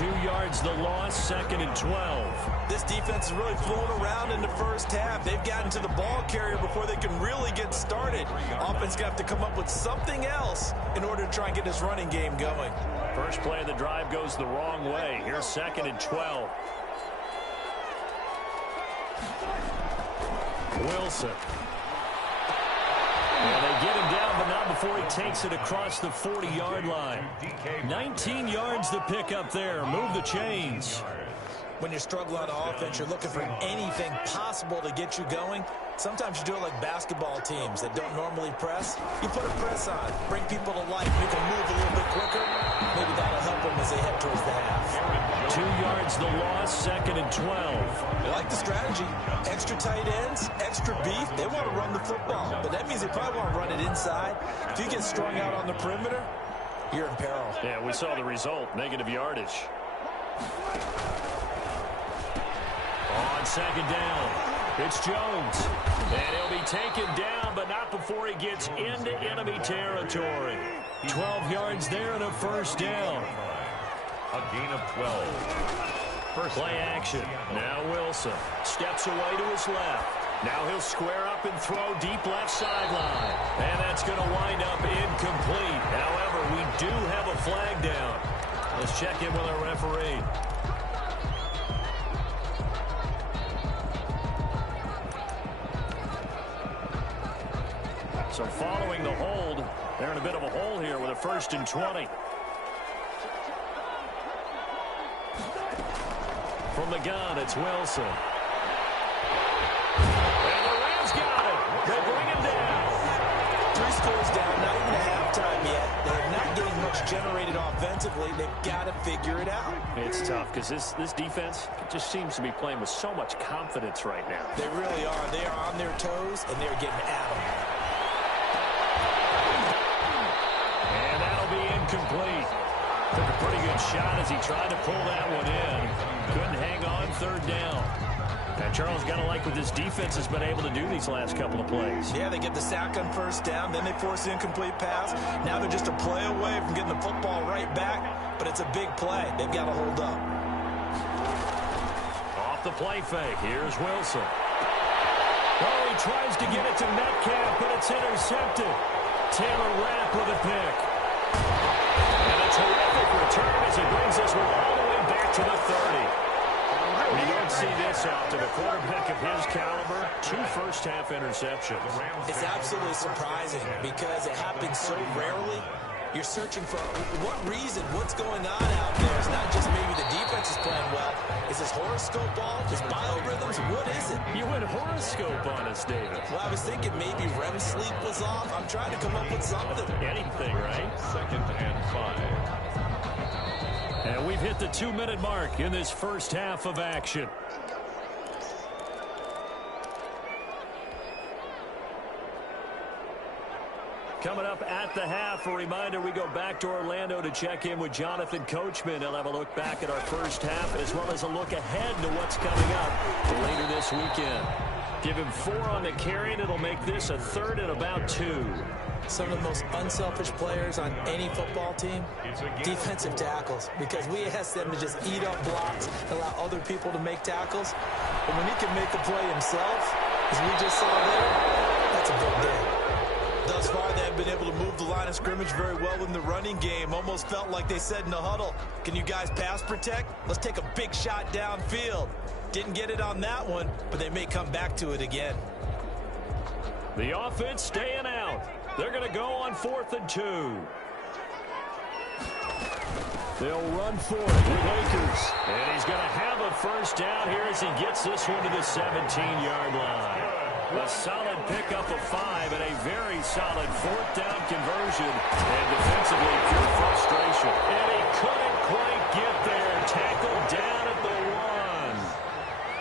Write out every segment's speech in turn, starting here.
2 yards the loss, 2nd and 12. This defense is really flown around in the first half. They've gotten to the ball carrier before they can really get started. Offense got to come up with something else in order to try and get this running game going. First play of the drive goes the wrong way. Here's 2nd and 12. Wilson. And they get him down, but not before he takes it across the 40-yard line. 19 yards to pick up there. Move the chains. When you're struggling on offense, you're looking for anything possible to get you going. Sometimes you do it like basketball teams that don't normally press. You put a press on, bring people to life, make them move a little bit quicker. Maybe that'll help them as they head towards the half. 2 yards the loss, 2nd and 12. I like the strategy. Extra tight ends, extra beef. They want to run the football, but that means they probably want to run it inside. If you get strung out on the perimeter, you're in peril. Yeah, we saw the result, negative yardage. On 2nd down, it's Jones. And he'll be taken down, but not before he gets into enemy territory. 12 yards there and a first down. A gain of 12. First play action. Now Wilson steps away to his left. Now he'll square up and throw deep left sideline. And that's going to wind up incomplete. However, we do have a flag down. Let's check in with our referee. So following the hold, they're in a bit of a hole here with a 1st and 20. From the gun, it's Wilson. And the Rams got it. They bring him down. 3 scores down, not even at halftime yet. They're not getting much generated offensively. They've got to figure it out. It's tough because this defense just seems to be playing with so much confidence right now. They really are. They are on their toes, and they're getting at them. And that'll be incomplete. Took a pretty good shot as he tried to pull that one in. Couldn't hang on 3rd down. And Charles, got to like what this defense has been able to do these last couple of plays. Yeah, they get the sack on 1st down, then they force the incomplete pass. Now they're just a play away from getting the football right back, but it's a big play. They've got to hold up. Off the play fake, here's Wilson. Oh, he tries to get it to Metcalf, but it's intercepted. Taylor Rapp with a pick. And a terrific return as he brings us all the way back to the 30. You don't see this often. A quarterback of his caliber, 2 first-half interceptions. It's absolutely surprising because it happens so rarely. You're searching for what reason, what's going on out there. It's not just maybe the defense is playing well. Is this horoscope off? Is biorhythms? What is it? You went horoscope on us, David. Well, I was thinking maybe REM sleep was off. I'm trying to come up with something. Anything, right? 2nd and 5. And we've hit the 2-minute mark in this first half of action. Coming up at the half, a reminder, we go back to Orlando to check in with Jonathan Coachman. He'll have a look back at our first half as well as a look ahead to what's coming up later this weekend. Give him 4 on the carry, and it'll make this a 3rd and about 2. Some of the most unselfish players on any football team, defensive tackles, because we ask them to just eat up blocks, allow other people to make tackles. But when he can make a play himself, as we just saw there, that's a big day. Thus far, they've been able to move the line of scrimmage very well in the running game. Almost felt like they said in the huddle, can you guys pass protect? Let's take a big shot downfield. Didn't get it on that one, but they may come back to it again. The offense staying out. They're going to go on 4th and 2. They'll run for it with Akers. And he's going to have a first down here as he gets this one to the 17-yard line. A solid pickup of 5 and a very solid 4th down conversion. And defensively, pure frustration. And he couldn't quite get there. Tackled down at the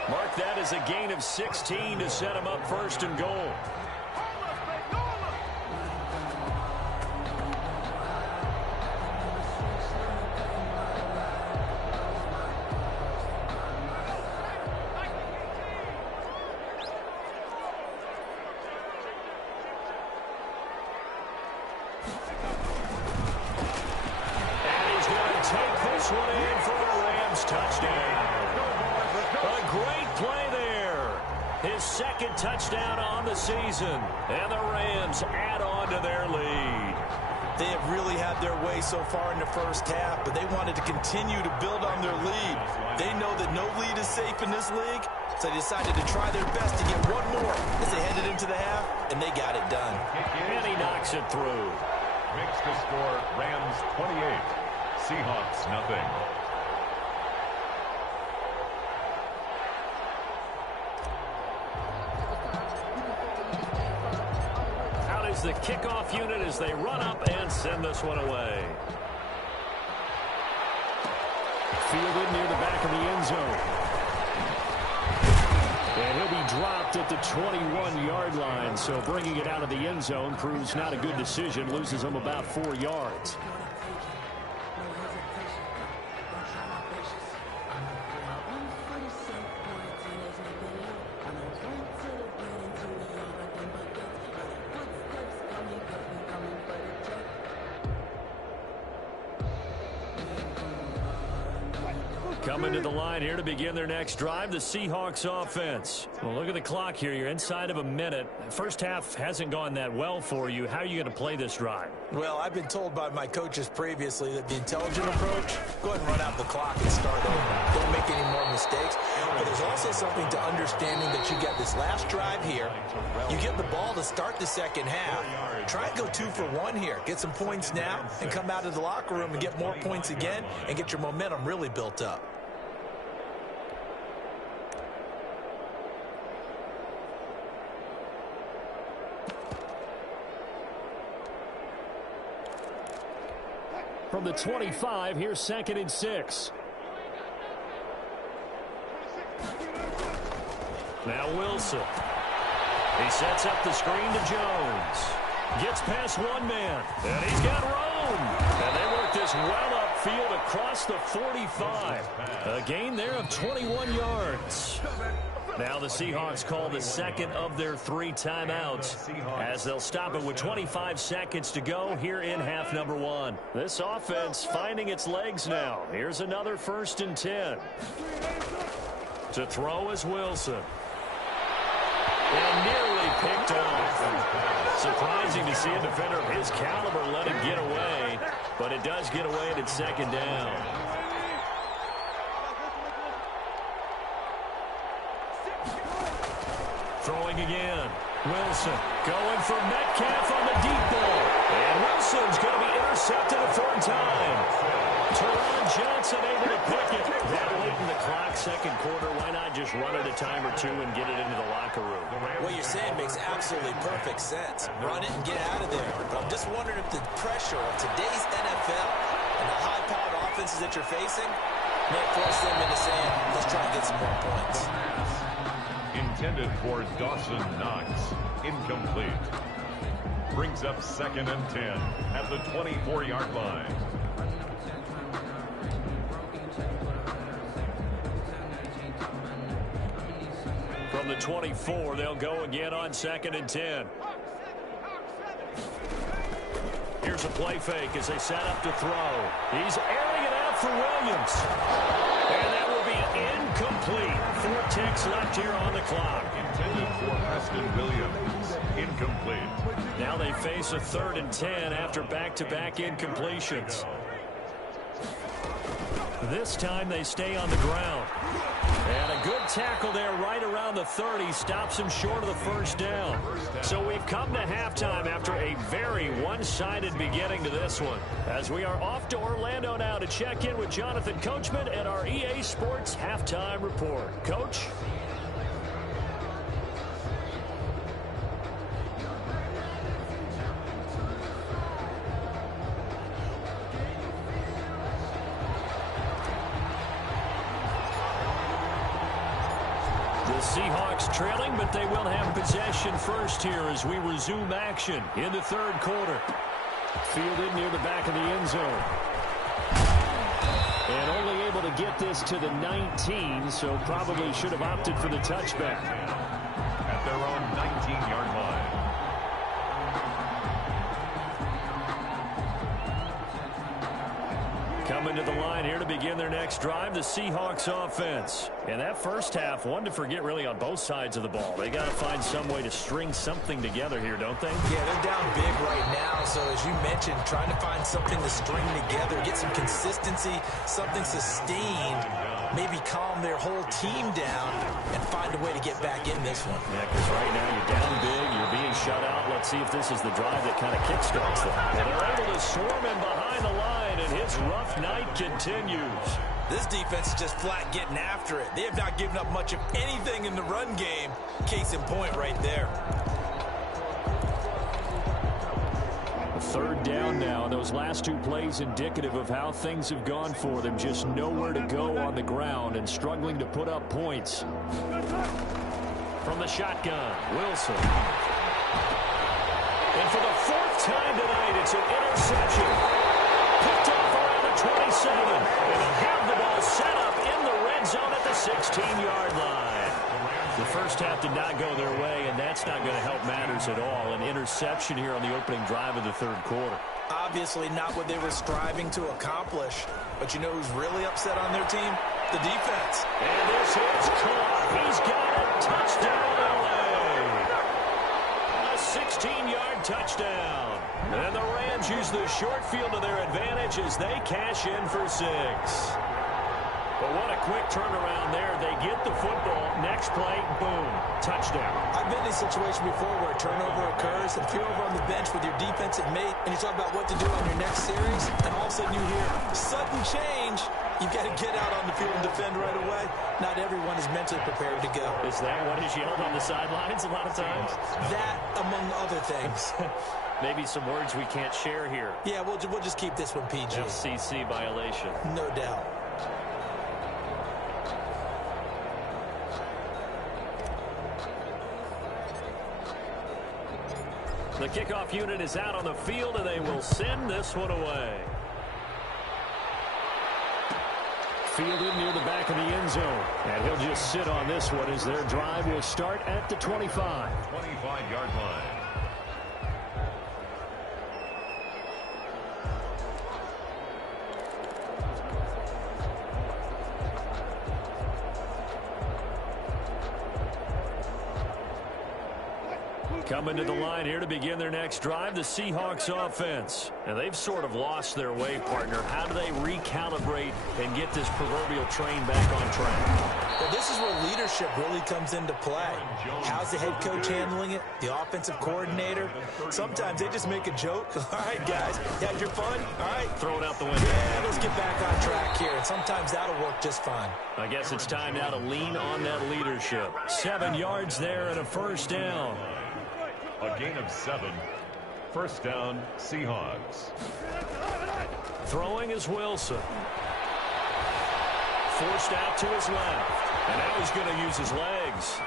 1. Mark that as a gain of 16 to set him up 1st and goal. one in for a Rams touchdown. A great play there. His second touchdown on the season. And the Rams add on to their lead. They have really had their way so far in the first half, but they wanted to continue to build on their lead. They know that no lead is safe in this league, so they decided to try their best to get one more as they headed into the half, and they got it done. And he knocks it through. Makes the score Rams 28, Seahawks nothing. The kickoff unit as they run up and send this one away. Fielded near the back of the end zone. And he'll be dropped at the 21-yard line, so bringing it out of the end zone proves not a good decision. Loses him about 4 yards. Coming to the line here to begin their next drive, the Seahawks offense. Well, look at the clock here. You're inside of a minute. First half hasn't gone that well for you. How are you going to play this drive? Well, I've been told by my coaches previously that the intelligent approach, go ahead and run out the clock and start over. Don't make any more mistakes. But there's also something to understanding that you get this last drive here. You get the ball to start the second half. Try and go 2 for 1 here. Get some points now and come out of the locker room and get more points again and get your momentum really built up. From the 25, here's 2nd and 6. Now Wilson. He sets up the screen to Jones. Gets past one man. And he's got room. And they work this well upfield across the 45. A gain there of 21 yards. Now the Seahawks call the second of their 3 timeouts as they'll stop it with 25 seconds to go here in half number 1. This offense finding its legs now. Here's another 1st and 10. To throw is Wilson. And nearly picked off. Surprising to see a defender of his caliber let him get away, but it does get away at 2nd down. Throwing again. Wilson going for Metcalf on the deep ball. And Wilson's going to be intercepted a 3rd time. Teron Johnson able to pick it. That late in the clock, 2nd quarter. Why not just run it a time or 2 and get it into the locker room? What you're saying makes absolutely perfect sense. Run it and get out of there. But I'm just wondering if the pressure of today's NFL and the high-powered offenses that you're facing may force them into saying, let's try and get some more points. Intended for Dawson Knox. Incomplete. Brings up 2nd and 10 at the 24-yard line. From the 24, they'll go again on 2nd and 10. Here's a play fake as they set up to throw. He's airing it out for Williams. And that will be incomplete. 4 ticks left here on the clock. Intended for Preston Williams. Incomplete. Now they face a 3rd and 10 after back-to-back incompletions. This time they stay on the ground. And a good tackle there right around the 30 stops him short of the 1st down. So we've come to halftime after a very one-sided beginning to this one. As we are off to Orlando now to check in with Jonathan Coachman and our EA Sports Halftime Report. Coach? Seahawks trailing, but they will have possession first here as we resume action in the 3rd quarter. Fielded near the back of the end zone. And only able to get this to the 19, so probably should have opted for the touchback. At their own 19-yard line. Coming to the line here to begin their next drive, the Seahawks offense. And that first half, one to forget really on both sides of the ball. They got to find some way to string something together here, don't they? Yeah, they're down big right now. So as you mentioned, trying to find something to string together, get some consistency, something sustained, maybe calm their whole team down and find a way to get back in this one. Yeah, because right now you're down big, you're being shut out. Let's see if this is the drive that kind of kickstarts that. And they're able to swarm him behind the line, and his rough night continues. This defense is just flat getting after it. They have not given up much of anything in the run game. Case in point right there. Third down now, and those last two plays indicative of how things have gone for them. Just nowhere to go on the ground and struggling to put up points. From the shotgun, Wilson. And for the fourth time tonight, it's an interception. Picked off around the 27. And they'll have the ball set up in the red zone at the 16-yard line. The first half did not go their way, and that's not going to help matters at all. An interception here on the opening drive of the third quarter. Obviously not what they were striving to accomplish. But you know who's really upset on their team? The defense. And this is caught. He's got a touchdown LA. A 16-yard touchdown. And the Rams use the short field to their advantage as they cash in for 6. But what a quick turnaround there. They get the football. Next play, boom, touchdown. I've been in a situation before where a turnover occurs, and if you're over on the bench with your defensive mate, and you talk about what to do on your next series, and all of a sudden you hear sudden change, you've got to get out on the field and defend right away. Not everyone is mentally prepared to go. Is that what is yelled on the sidelines a lot of times? That, among other things. Maybe some words we can't share here. Yeah, we'll just keep this one PG. FCC violation. No doubt. The kickoff unit is out on the field, and they will send this one away. Fielded near the back of the end zone. And he'll just sit on this one as their drive will start at the 25. 25-yard line. Coming to the line here to begin their next drive, the Seahawks offense. And they've sort of lost their way, partner. How do they recalibrate and get this proverbial train back on track? Well, this is where leadership really comes into play. How's the head coach handling it? The offensive coordinator? Sometimes they just make a joke. All right, guys, you had your fun? All right. Throw it out the window. Yeah, let's get back on track here. And sometimes that'll work just fine. I guess it's time now to lean on that leadership. 7 yards there and a first down. A gain of 7. First down, Seahawks. Throwing is Wilson. Forced out to his left. And now he's going to use his legs.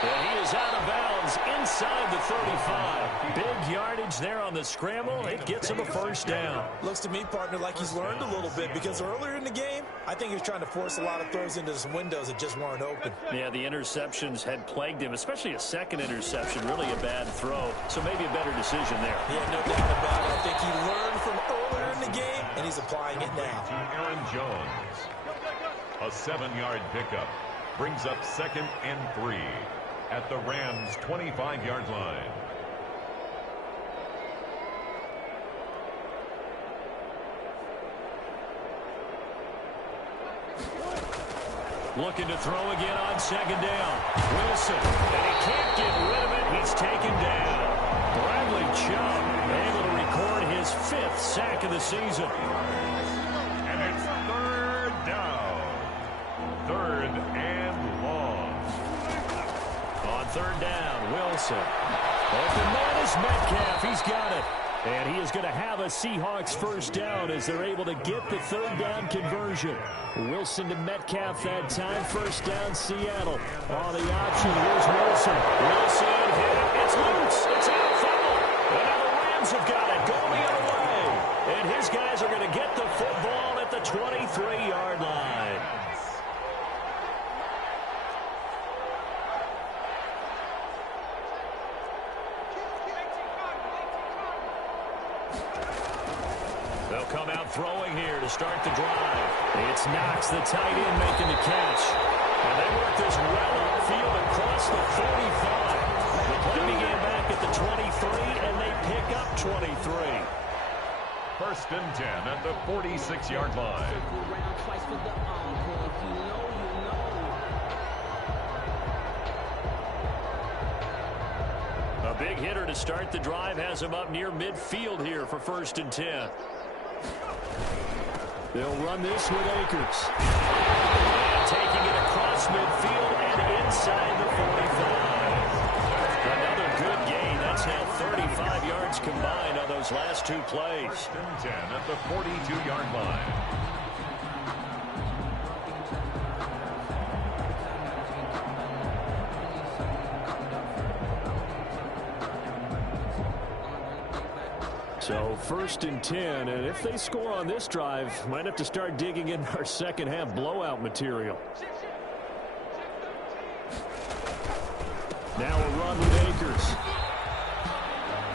And he is out of bounds inside the 35. Big yardage there on the scramble. It gets him a first down. Looks to me, partner, like he's learned a little bit because earlier in the game, I think he was trying to force a lot of throws into some windows that just weren't open. Yeah, the interceptions had plagued him, especially a second interception. Really a bad throw. So maybe a better decision there. Yeah, no doubt about it. I think he learned from earlier in the game, and he's applying it now. To Aaron Jones. A 7-yard pickup brings up 2nd and 3. At the Rams' 25-yard line. Looking to throw again on 2nd down. Wilson, and he can't get rid of it. He's taken down. Bradley Chubb able to record his 5th sack of the season. And it's 3rd down. 3rd and long. On 3rd down, Wilson. Open man is Metcalf. He's got it. And he is going to have a Seahawks first down as they're able to get the 3rd down conversion. Wilson to Metcalf that time. First down, Seattle. On the option, here's Wilson. Wilson hit it. It's loose. It's out of foul. And now the Rams have got it. Going the other way. And his guys are going to get the football at the 23-yard line. They'll come out throwing here to start the drive. It's Knox, the tight end, making the catch. And they work this well upfield across the 45. The play began back at the 23, and they pick up 23. First and 10 at the 46-yard line. A big hitter to start the drive has him up near midfield here for first and 10. They'll run this with Akers. And taking it across midfield and inside the 45. Another good gain. That's now 35 yards combined on those last two plays. First and 10 at the 42-yard line. So first and 10, and if they score on this drive, might have to start digging in our second half blowout material. Now a run with Akers.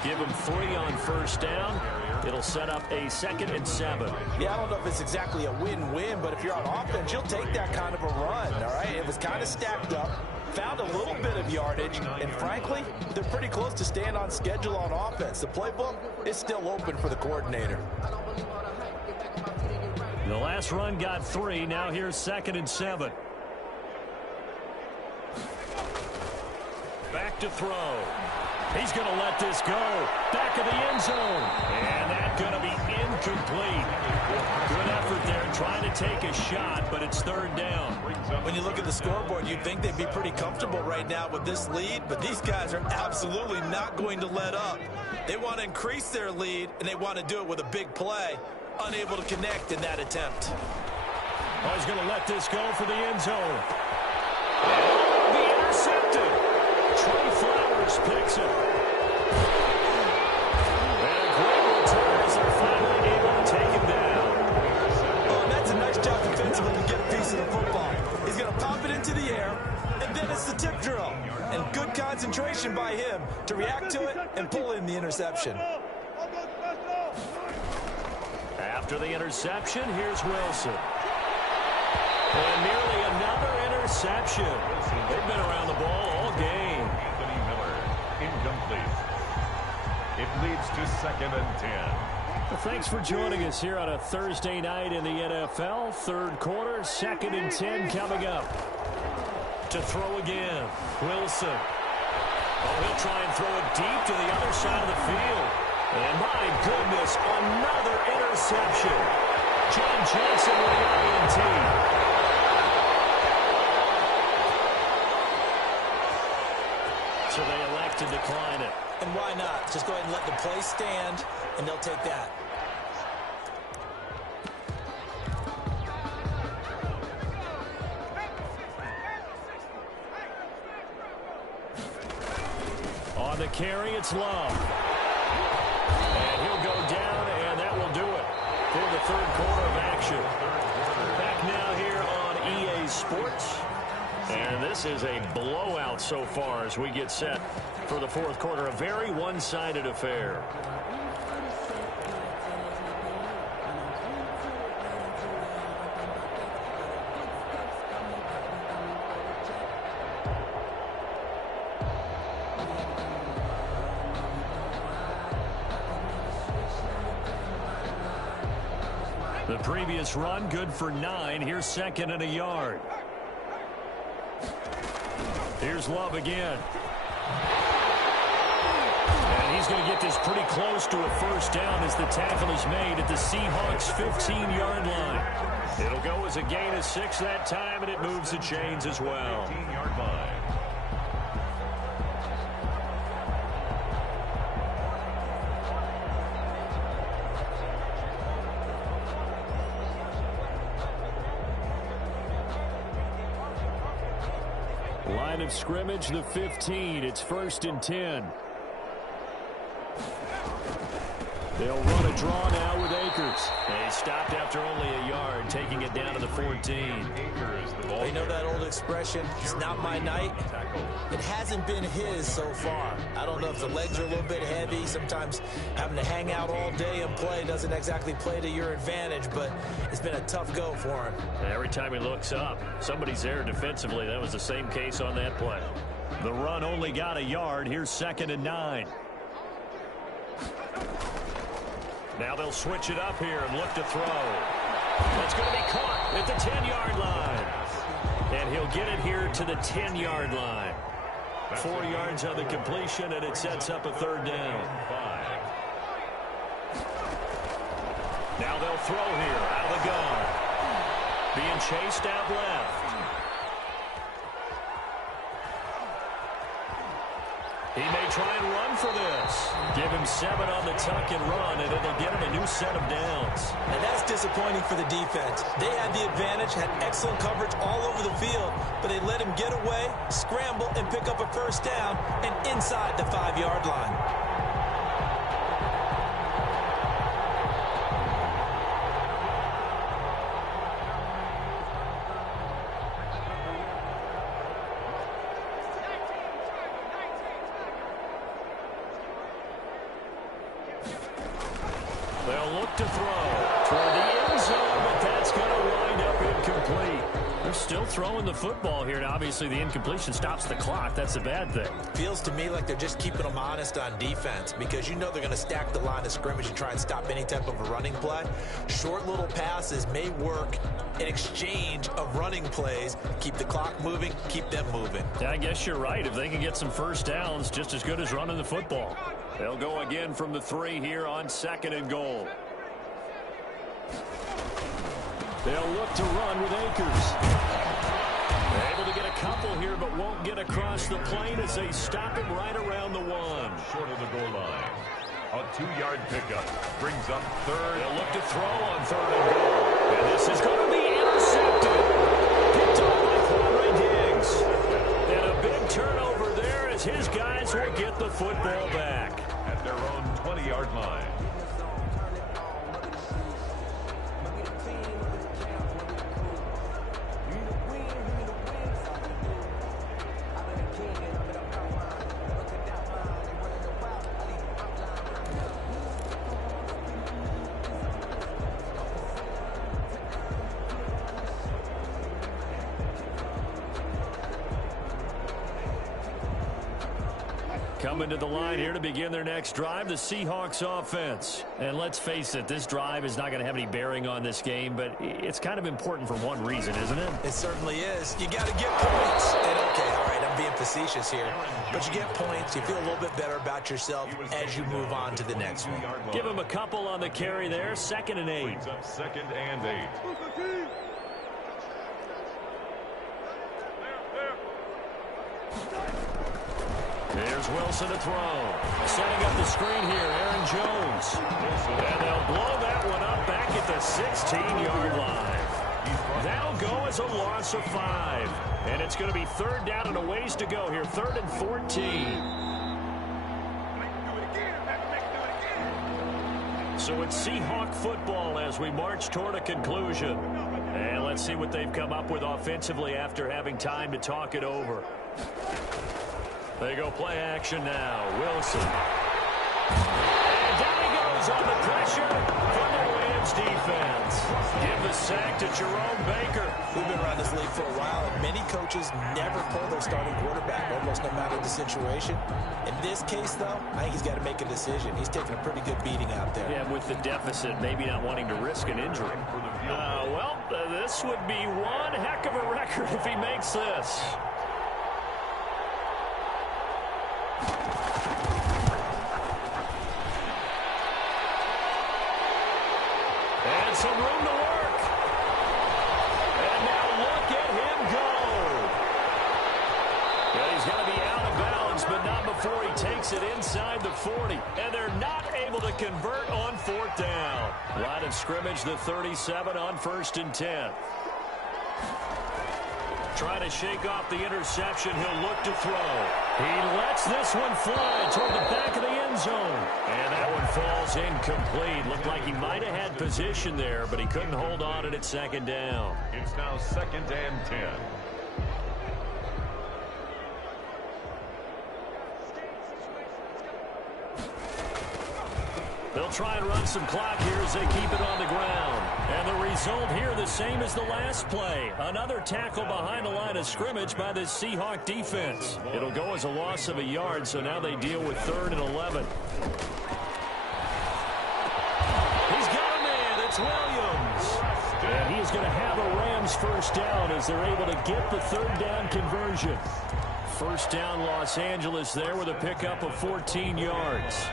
Give him 3 on first down. It'll set up a 2nd and 7. Yeah, I don't know if it's exactly a win-win, but if you're on offense, you'll take that kind of a run, all right? It was kind of stacked up. Found a little bit of yardage, and frankly, they're pretty close to staying on schedule on offense. The playbook is still open for the coordinator. The last run got 3. Now here's 2nd and 7. Back to throw. He's going to let this go. Back of the end zone. And that's going to be incomplete. Good effort there trying to take a shot, but it's 3rd down. When you look at the scoreboard, you'd think they'd be pretty comfortable right now with this lead, but these guys are absolutely not going to let up. They want to increase their lead, and they want to do it with a big play. Unable to connect in that attempt. Oh, he's going to let this go for the end zone. Oh, be intercepted. Trey Flowers picks it. And a great return as they're finally able to take him down. Oh, and that's a nice job defensively to get a piece of the football. He's going to pop it into the air, and then it's the tip drill. And good concentration by him to react to it and pull in the interception. After the interception, here's Wilson. And nearly another interception. They've been around the ball all game. Anthony Miller, incomplete. It leads to 2nd and 10. Well, thanks for joining us here on a Thursday night in the NFL. 3rd quarter, 2nd and 10 coming up. To throw again, Wilson. Oh, he'll try and throw it deep to the other side of the field. And my goodness, another interception. John Johnson with the INT. So they elect to decline it. And why not? Just go ahead and let the play stand, and they'll take that. On the carry, it's Love. And he'll go down, and that will do it for the 3rd quarter of action. Back now here on EA Sports. And this is a blowout so far as we get set for the 4th quarter. A very one-sided affair. The previous run, good for 9. Here's 2nd and a yard. Here's Love again. And he's going to get this pretty close to a first down as the tackle is made at the Seahawks' 15-yard line. It'll go as a gain of 6 that time, and it moves the chains as well. 15-yard line. Line of scrimmage, the 15. It's 1st and 10. They'll run a draw now with Akers. They stopped after only a yard, taking it down to the 14. You know that old expression, it's not my night? It hasn't been his so far. I don't know if the legs are a little bit heavy. Sometimes having to hang out all day and play doesn't exactly play to your advantage, but it's been a tough go for him. Every time he looks up, somebody's there defensively. That was the same case on that play. The run only got a yard. Here's 2nd and 9. Now they'll switch it up here and look to throw. That's going to be caught at the 10-yard line. And he'll get it here to the 10-yard line. 4 yards on the completion, and it sets up a 3rd down. Now they'll throw here out of the gun. Being chased out left. He may try and run for this. Give him 7 on the tuck and run, and it'll get him a new set of downs. And that's disappointing for the defense. They had the advantage, had excellent coverage all over the field, but they let him get away, scramble, and pick up a 1st down, and inside the 5-yard line. They'll look to throw toward the end zone, but that's going to wind up incomplete. They're still throwing the football here, and obviously the incompletion stops the clock. That's a bad thing. Feels to me like they're just keeping them honest on defense because you know they're going to stack the line of scrimmage and try and stop any type of a running play. Short little passes may work in exchange of running plays. Keep the clock moving, keep them moving. Yeah, I guess you're right. If they can get some 1st downs, just as good as running the football. They'll go again from the 3 here on 2nd and goal. They'll look to run with Akers. They're able to get a couple here, but won't get across the plane as they stop him right around the 1. Short of the goal line. A 2-yard pickup brings up 3rd. They'll look to throw on 3rd and goal. And this is going to be intercepted. Picked off by Quadre Diggs. And a big turnover there as his guys will get the football back. At their own 20-yard line. Coming to the line here to begin their next drive, the Seahawks offense. And let's face it, this drive is not going to have any bearing on this game, but it's kind of important for one reason, isn't it? It certainly is. You got to get points. And okay, all right, I'm being facetious here, but you get points. You feel a little bit better about yourself as you move on to the next one. Give him a couple on the carry there. 2nd and 8. Brings up 2nd and 8. There's Wilson to throw. Setting up the screen here, Aaron Jones. And they'll blow that one up back at the 16-yard line. That'll go as a loss of 5. And it's going to be 3rd down and a ways to go here. 3rd and 14. So it's Seahawk football as we march toward a conclusion. And let's see what they've come up with offensively after having time to talk it over. They go play action now. Wilson. And down he goes on the pressure from the Rams defense. Give the sack to Jerome Baker. We've been around this league for a while, and many coaches never pull their starting quarterback, almost no matter the situation. In this case, though, I think he's got to make a decision. He's taking a pretty good beating out there. Yeah, with the deficit, maybe not wanting to risk an injury. This would be one heck of a record if he makes this. And some room to work. And now look at him go. Yeah, he's going to be out of bounds, but not before he takes it inside the 40. And they're not able to convert on 4th down. Line of scrimmage, the 37 on 1st and 10. Trying to shake off the interception. He'll look to throw. He lets this one fly toward the back of the end zone. And that one falls incomplete. Looked like he might have had position there, but he couldn't hold on at second down. It's now 2nd and 10. They'll try and run some clock here as they keep it on the ground. And the result here the same as the last play. Another tackle behind the line of scrimmage by this Seahawk defense. It'll go as a loss of a yard, so now they deal with 3rd and 11. He's got a man. It's Williams. And he is going to have a Rams first down as they're able to get the 3rd down conversion. First down Los Angeles there with a pickup of 14 yards.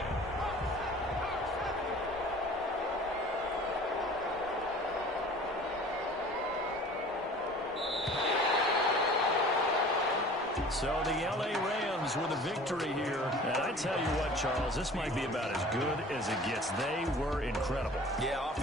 So the L.A. Rams with a victory here. And I tell you what, Charles, this might be about as good as it gets. They were incredible. Yeah, offense.